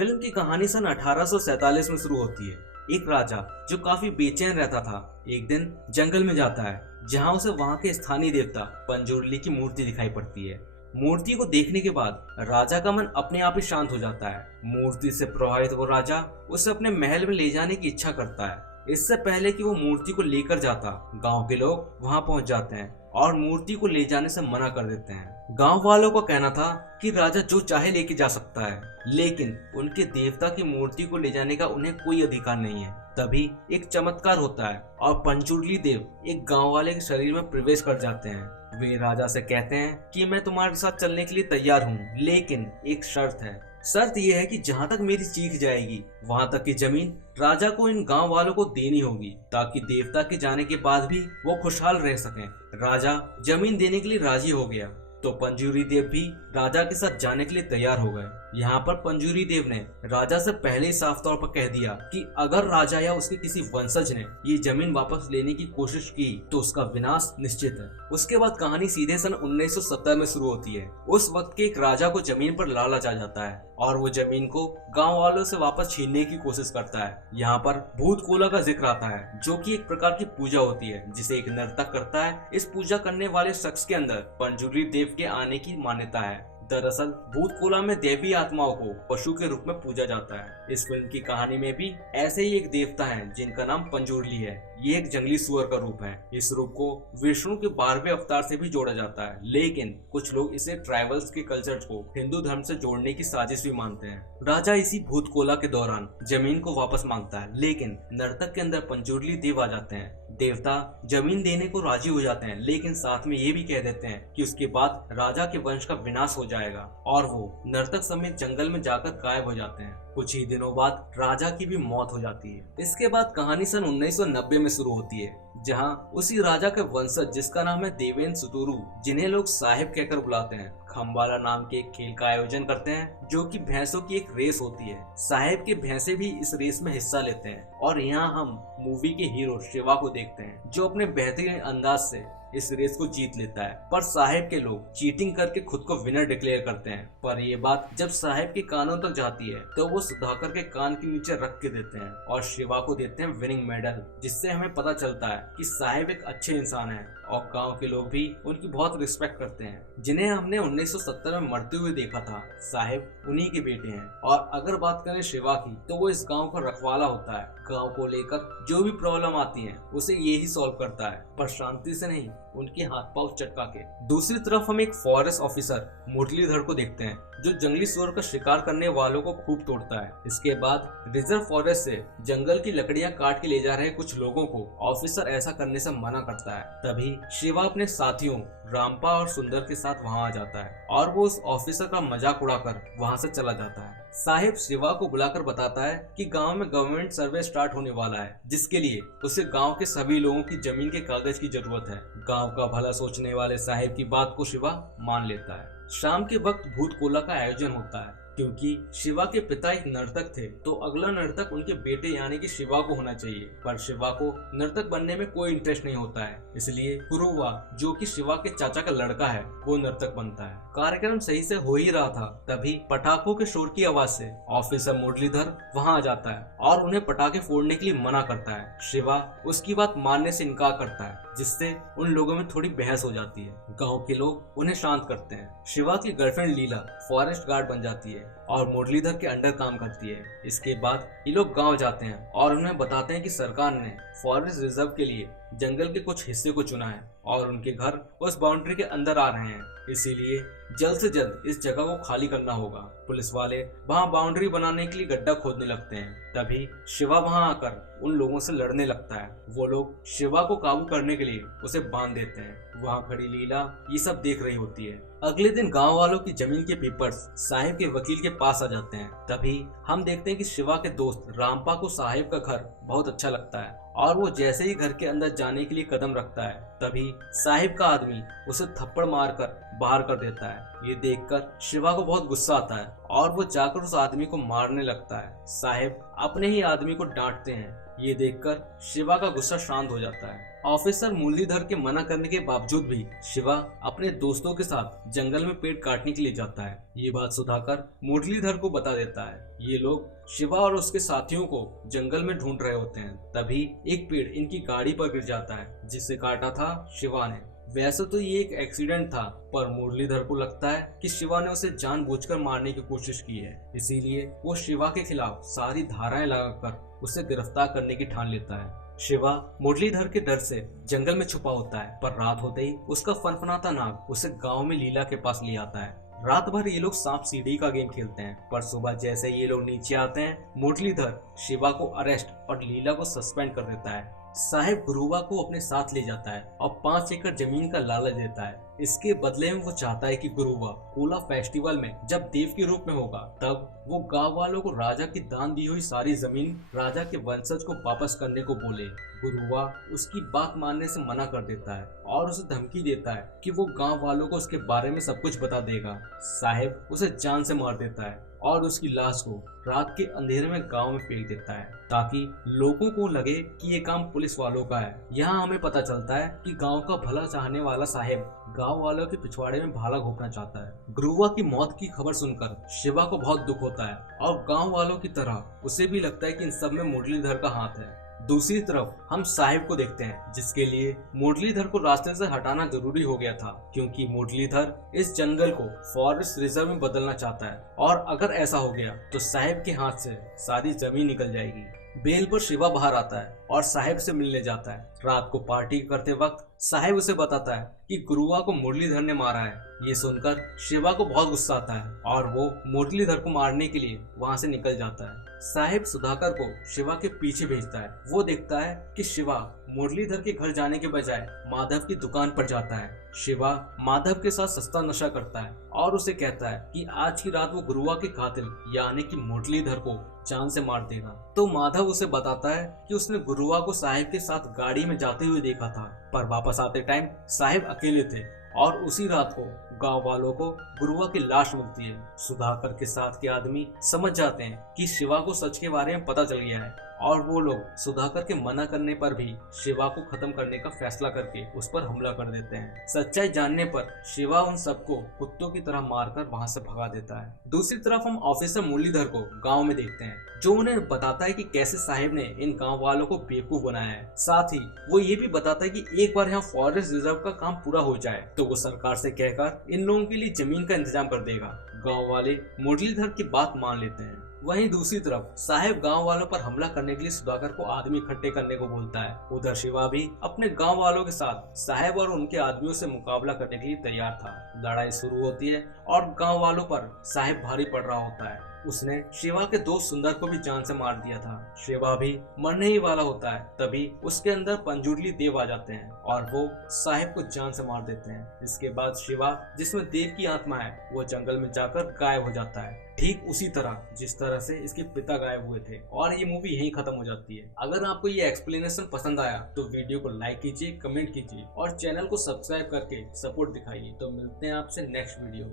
Film की कहानी सन 1847 में शुरू होती है। एक राजा जो काफी बेचैन रहता था एक दिन जंगल में जाता है, जहां उसे वहां के स्थानीय देवता पंजुर्ली की मूर्ति दिखाई पड़ती है। मूर्ति को देखने के बाद राजा का मन अपने आप ही शांत हो जाता है। मूर्ति से प्रभावित वो राजा उसे अपने महल में ले जाने की इच्छा करता है। इससे पहले कि वो मूर्ति को लेकर जाता, गांव के लोग वहां पहुंच जाते हैं और मूर्ति को ले जाने से मना कर देते हैं। गांव वालों का कहना था कि राजा जो चाहे लेके जा सकता है, लेकिन उनके देवता की मूर्ति को ले जाने का उन्हें कोई अधिकार नहीं है। तभी एक चमत्कार होता है और पंचुर्ली देव एक गांव वाले के शरीर में प्रवेश कर जाते हैं। वे राजा से कहते हैं कि मैं तुम्हारे साथ चलने के लिए तैयार हूँ, लेकिन एक शर्त है। शर्त यह है कि जहाँ तक मेरी चीख जाएगी वहां तक की जमीन राजा को इन गांव वालों को देनी होगी, ताकि देवता के जाने के बाद भी वो खुशहाल रह सकें। राजा जमीन देने के लिए राजी हो गया, तो पंजुरी देव भी राजा के साथ जाने के लिए तैयार हो गए। यहाँ पर पंजुरी देव ने राजा से पहले ही साफ तौर पर कह दिया कि अगर राजा या उसके किसी वंशज ने ये जमीन वापस लेने की कोशिश की तो उसका विनाश निश्चित है। उसके बाद कहानी सीधे सन 1970 में शुरू होती है। उस वक्त के एक राजा को जमीन पर लालच आ जाता है और वो जमीन को गांव वालों से वापस छीनने की कोशिश करता है। यहाँ पर भूत कोला का जिक्र आता है, जो कि एक प्रकार की पूजा होती है जिसे एक नर्तक करता है। इस पूजा करने वाले शख्स के अंदर पंजुरी देव के आने की मान्यता है। दरअसल भूत कोला में देवी आत्माओं को पशु के रूप में पूजा जाता है। इस फिल्म की कहानी में भी ऐसे ही एक देवता हैं जिनका नाम पंजुर्ली है। ये एक जंगली सुअर का रूप है। इस रूप को विष्णु के 12वें अवतार से भी जोड़ा जाता है, लेकिन कुछ लोग इसे ट्राइबल्स के कल्चर को हिंदू धर्म से जोड़ने की साजिश भी मानते हैं। राजा इसी भूत कोला के दौरान जमीन को वापस मांगता है, लेकिन नर्तक के अंदर पंजुर्ली देव आ जाते हैं। देवता जमीन देने को राजी हो जाते हैं, लेकिन साथ में ये भी कह देते हैं कि उसके बाद राजा के वंश का विनाश हो जाएगा और वो नर्तक समेत जंगल में जाकर गायब हो जाते हैं। कुछ ही दिनों बाद राजा की भी मौत हो जाती है। इसके बाद कहानी सन 1990 में शुरू होती है, जहां उसी राजा के वंशज जिसका नाम है देवेंद्र सुतुरु, जिन्हें लोग साहिब कहकर बुलाते हैं, खम्बाला नाम के एक खेल का आयोजन करते हैं, जो कि भैंसों की एक रेस होती है। साहिब के भैंसे भी इस रेस में हिस्सा लेते हैं और यहाँ हम मूवी के हीरो शिवा को देखते हैं, जो अपने बेहतरीन अंदाज से इस रेस को जीत लेता है। पर साहिब के लोग चीटिंग करके खुद को विनर डिक्लेयर करते हैं। पर ये बात जब साहिब के कानों तक जाती है तो वो सुधाकर के कान के नीचे रख के देते हैं और शिवा को देते हैं विनिंग मेडल, जिससे हमें पता चलता है कि साहिब एक अच्छे इंसान है और गांव के लोग भी उनकी बहुत रिस्पेक्ट करते हैं। जिन्हें हमने 1970 में मरते हुए देखा था, साहिब उन्हीं के बेटे हैं। और अगर बात करें शिवा की, तो वो इस गांव का रखवाला होता है। गांव को लेकर जो भी प्रॉब्लम आती है उसे ये ही सॉल्व करता है, पर शांति से नहीं, उनके हाथ पांव चटका के। दूसरी तरफ हम एक फॉरेस्ट ऑफिसर मुरलीधर को देखते हैं, जो जंगली सुअर का शिकार करने वालों को खूब तोड़ता है। इसके बाद रिजर्व फॉरेस्ट से जंगल की लकड़ियां काट के ले जा रहे कुछ लोगों को ऑफिसर ऐसा करने से मना करता है। तभी शिवा अपने साथियों रामपा और सुंदर के साथ वहां आ जाता है और वो उस ऑफिसर का मजाक उड़ाकर वहां से चला जाता है। साहिब शिवा को बुलाकर बताता है कि गांव में गवर्नमेंट सर्वे स्टार्ट होने वाला है, जिसके लिए उसे गांव के सभी लोगों की जमीन के कागज की जरूरत है। गांव का भला सोचने वाले साहिब की बात को शिवा मान लेता है। शाम के वक्त भूत कोला का आयोजन होता है। क्योंकि शिवा के पिता एक नर्तक थे, तो अगला नर्तक उनके बेटे यानी कि शिवा को होना चाहिए। पर शिवा को नर्तक बनने में कोई इंटरेस्ट नहीं होता है, इसलिए कुरुवा, जो कि शिवा के चाचा का लड़का है, वो नर्तक बनता है। कार्यक्रम सही से हो ही रहा था, तभी पटाखों के शोर की आवाज से ऑफिसर मुरलीधर वहां आ जाता है और उन्हें पटाखे फोड़ने के लिए मना करता है। शिवा उसकी बात मानने से इनकार करता है, जिससे उन लोगों में थोड़ी बहस हो जाती है। गाँव के लोग उन्हें शांत करते हैं। शिवा की गर्लफ्रेंड लीला फॉरेस्ट गार्ड बन जाती है और मुरलीधर के अंडर काम करती है। इसके बाद ये लोग गांव जाते हैं और उन्हें बताते हैं कि सरकार ने फॉरेस्ट रिजर्व के लिए जंगल के कुछ हिस्से को चुना है और उनके घर उस बाउंड्री के अंदर आ रहे हैं, इसीलिए जल्द से जल्द इस जगह को खाली करना होगा। पुलिस वाले वहां बाउंड्री बनाने के लिए गड्ढा खोदने लगते हैं। तभी शिवा वहां आकर उन लोगों से लड़ने लगता है। वो लोग शिवा को काबू करने के लिए उसे बांध देते हैं। वहां खड़ी लीला ये सब देख रही होती है। अगले दिन गांव वालों की जमीन के पेपर्स साहिब के वकील के पास आ जाते हैं। तभी हम देखते हैं कि शिवा के दोस्त रामपा को साहिब का घर बहुत अच्छा लगता है और वो जैसे ही घर के अंदर जाने के लिए कदम रखता है, तभी साहिब का आदमी उसे थप्पड़ मारकर बाहर कर देता है। ये देखकर शिवा को बहुत गुस्सा आता है और वो जाकर उस आदमी को मारने लगता है। साहिब अपने ही आदमी को डांटते हैं। ये देखकर शिवा का गुस्सा शांत हो जाता है। ऑफिसर मुरलीधर के मना करने के बावजूद भी शिवा अपने दोस्तों के साथ जंगल में पेड़ काटने के लिए जाता है। ये बात सुधाकर मुरलीधर को बता देता है। ये लोग शिवा और उसके साथियों को जंगल में ढूंढ रहे होते हैं। तभी एक पेड़ इनकी गाड़ी पर गिर जाता है जिसे काटा था शिवा ने। वैसे तो ये एक एक्सीडेंट था, पर मुरलीधर को लगता है कि शिवा ने उसे जानबूझकर मारने की कोशिश की है। इसीलिए वो शिवा के खिलाफ सारी धाराएं लगाकर उसे गिरफ्तार करने की ठान लेता है। शिवा मुरलीधर के डर से जंगल में छुपा होता है, पर रात होते ही उसका फनफनाता नाग उसे गांव में लीला के पास ले आता है। रात भर ये लोग सांप सीढ़ी का गेम खेलते हैं, पर सुबह जैसे ये लोग नीचे आते हैं, मुरलीधर शिवा को अरेस्ट और लीला को सस्पेंड कर देता है। साहिब गुरुवा को अपने साथ ले जाता है और 5 एकड़ जमीन का लालच देता है। इसके बदले में वो चाहता है कि गुरुवा ओला फेस्टिवल में जब देव के रूप में होगा, तब वो गांव वालों को राजा की दान दी हुई सारी जमीन राजा के वंशज को वापस करने को बोले। गुरुवा उसकी बात मानने से मना कर देता है और उसे धमकी देता है कि वो गांव वालों को उसके बारे में सब कुछ बता देगा। साहिब उसे जान से मार देता है और उसकी लाश को रात के अंधेरे में गांव में फेंक देता है, ताकि लोगों को लगे कि ये काम पुलिस वालों का है। यहाँ हमें पता चलता है कि गांव का भला चाहने वाला साहिब गांव वालों के पिछवाड़े में भाला घोंपना चाहता है। गुरुवा की मौत की खबर सुनकर शिवा को बहुत दुख होता है और गांव वालों की तरह उसे भी लगता है कि इन सब में मुरलीधर का हाथ है। दूसरी तरफ हम साहिब को देखते हैं, जिसके लिए मुरलीधर को रास्ते से हटाना जरूरी हो गया था, क्योंकि मुरलीधर इस जंगल को फॉरेस्ट रिजर्व में बदलना चाहता है और अगर ऐसा हो गया तो साहिब के हाथ से सारी जमीन निकल जाएगी। बेल पर शिवा बाहर आता है और साहिब से मिलने जाता है। रात को पार्टी करते वक्त साहिब उसे बताता है कि गुरुवा को मुरलीधर ने मारा है। ये सुनकर शिवा को बहुत गुस्सा आता है और वो मुरलीधर को मारने के लिए वहां से निकल जाता है। साहिब सुधाकर को शिवा के पीछे भेजता है। वो देखता है कि शिवा मुरलीधर के घर जाने के बजाय माधव की दुकान पर जाता है। शिवा माधव के साथ सस्ता नशा करता है और उसे कहता है कि आज की रात वो गुरुवा के कातिल यानी कि मुरलीधर को जान से मार देगा। तो माधव उसे बताता है कि उसने गुरुवा को साहिब के साथ गाड़ी में जाते हुए देखा था, पर वापस आते टाइम साहिब अकेले थे और उसी रात को गांव वालों को गुरुवा की लाश मिलती है। सुधाकर के साथ के आदमी समझ जाते हैं कि शिवा को सच के बारे में पता चल गया है और वो लोग सुधाकर के मना करने पर भी शिवा को खत्म करने का फैसला करके उस पर हमला कर देते हैं। सच्चाई जानने पर शिवा उन सबको कुत्तों की तरह मारकर वहां से भगा देता है। दूसरी तरफ हम ऑफिसर मुरलीधर को गांव में देखते हैं, जो उन्हें बताता है कि कैसे साहिब ने इन गांव वालों को बेवकूफ बनाया है। साथ ही वो ये भी बताता है कि एक बार यहाँ फॉरेस्ट रिजर्व का काम पूरा हो जाए तो वो सरकार से कहकर इन लोगों के लिए जमीन का इंतजाम कर देगा। गाँव वाले मुरलीधर की बात मान लेते हैं। वहीं दूसरी तरफ साहिब गांव वालों पर हमला करने के लिए सुधाकर को आदमी इकट्ठे करने को बोलता है। उधर शिवा भी अपने गांव वालों के साथ साहिब और उनके आदमियों से मुकाबला करने के लिए तैयार था। लड़ाई शुरू होती है और गांव वालों पर साहिब भारी पड़ रहा होता है। उसने शिवा के दोस्त सुंदर को भी जान से मार दिया था। शिवा भी मरने ही वाला होता है, तभी उसके अंदर पंजुर्ली देव आ जाते हैं और वो साहिब को जान से मार देते हैं। इसके बाद शिवा, जिसमें देव की आत्मा है, वो जंगल में जाकर गायब हो जाता है, ठीक उसी तरह जिस तरह से इसके पिता गायब हुए थे। और ये मूवी यहीं खत्म हो जाती है। अगर आपको ये एक्सप्लेनेशन पसंद आया तो वीडियो को लाइक कीजिए, कमेंट कीजिए और चैनल को सब्सक्राइब करके सपोर्ट दिखाइए। तो मिलते हैं आपसे नेक्स्ट वीडियो में।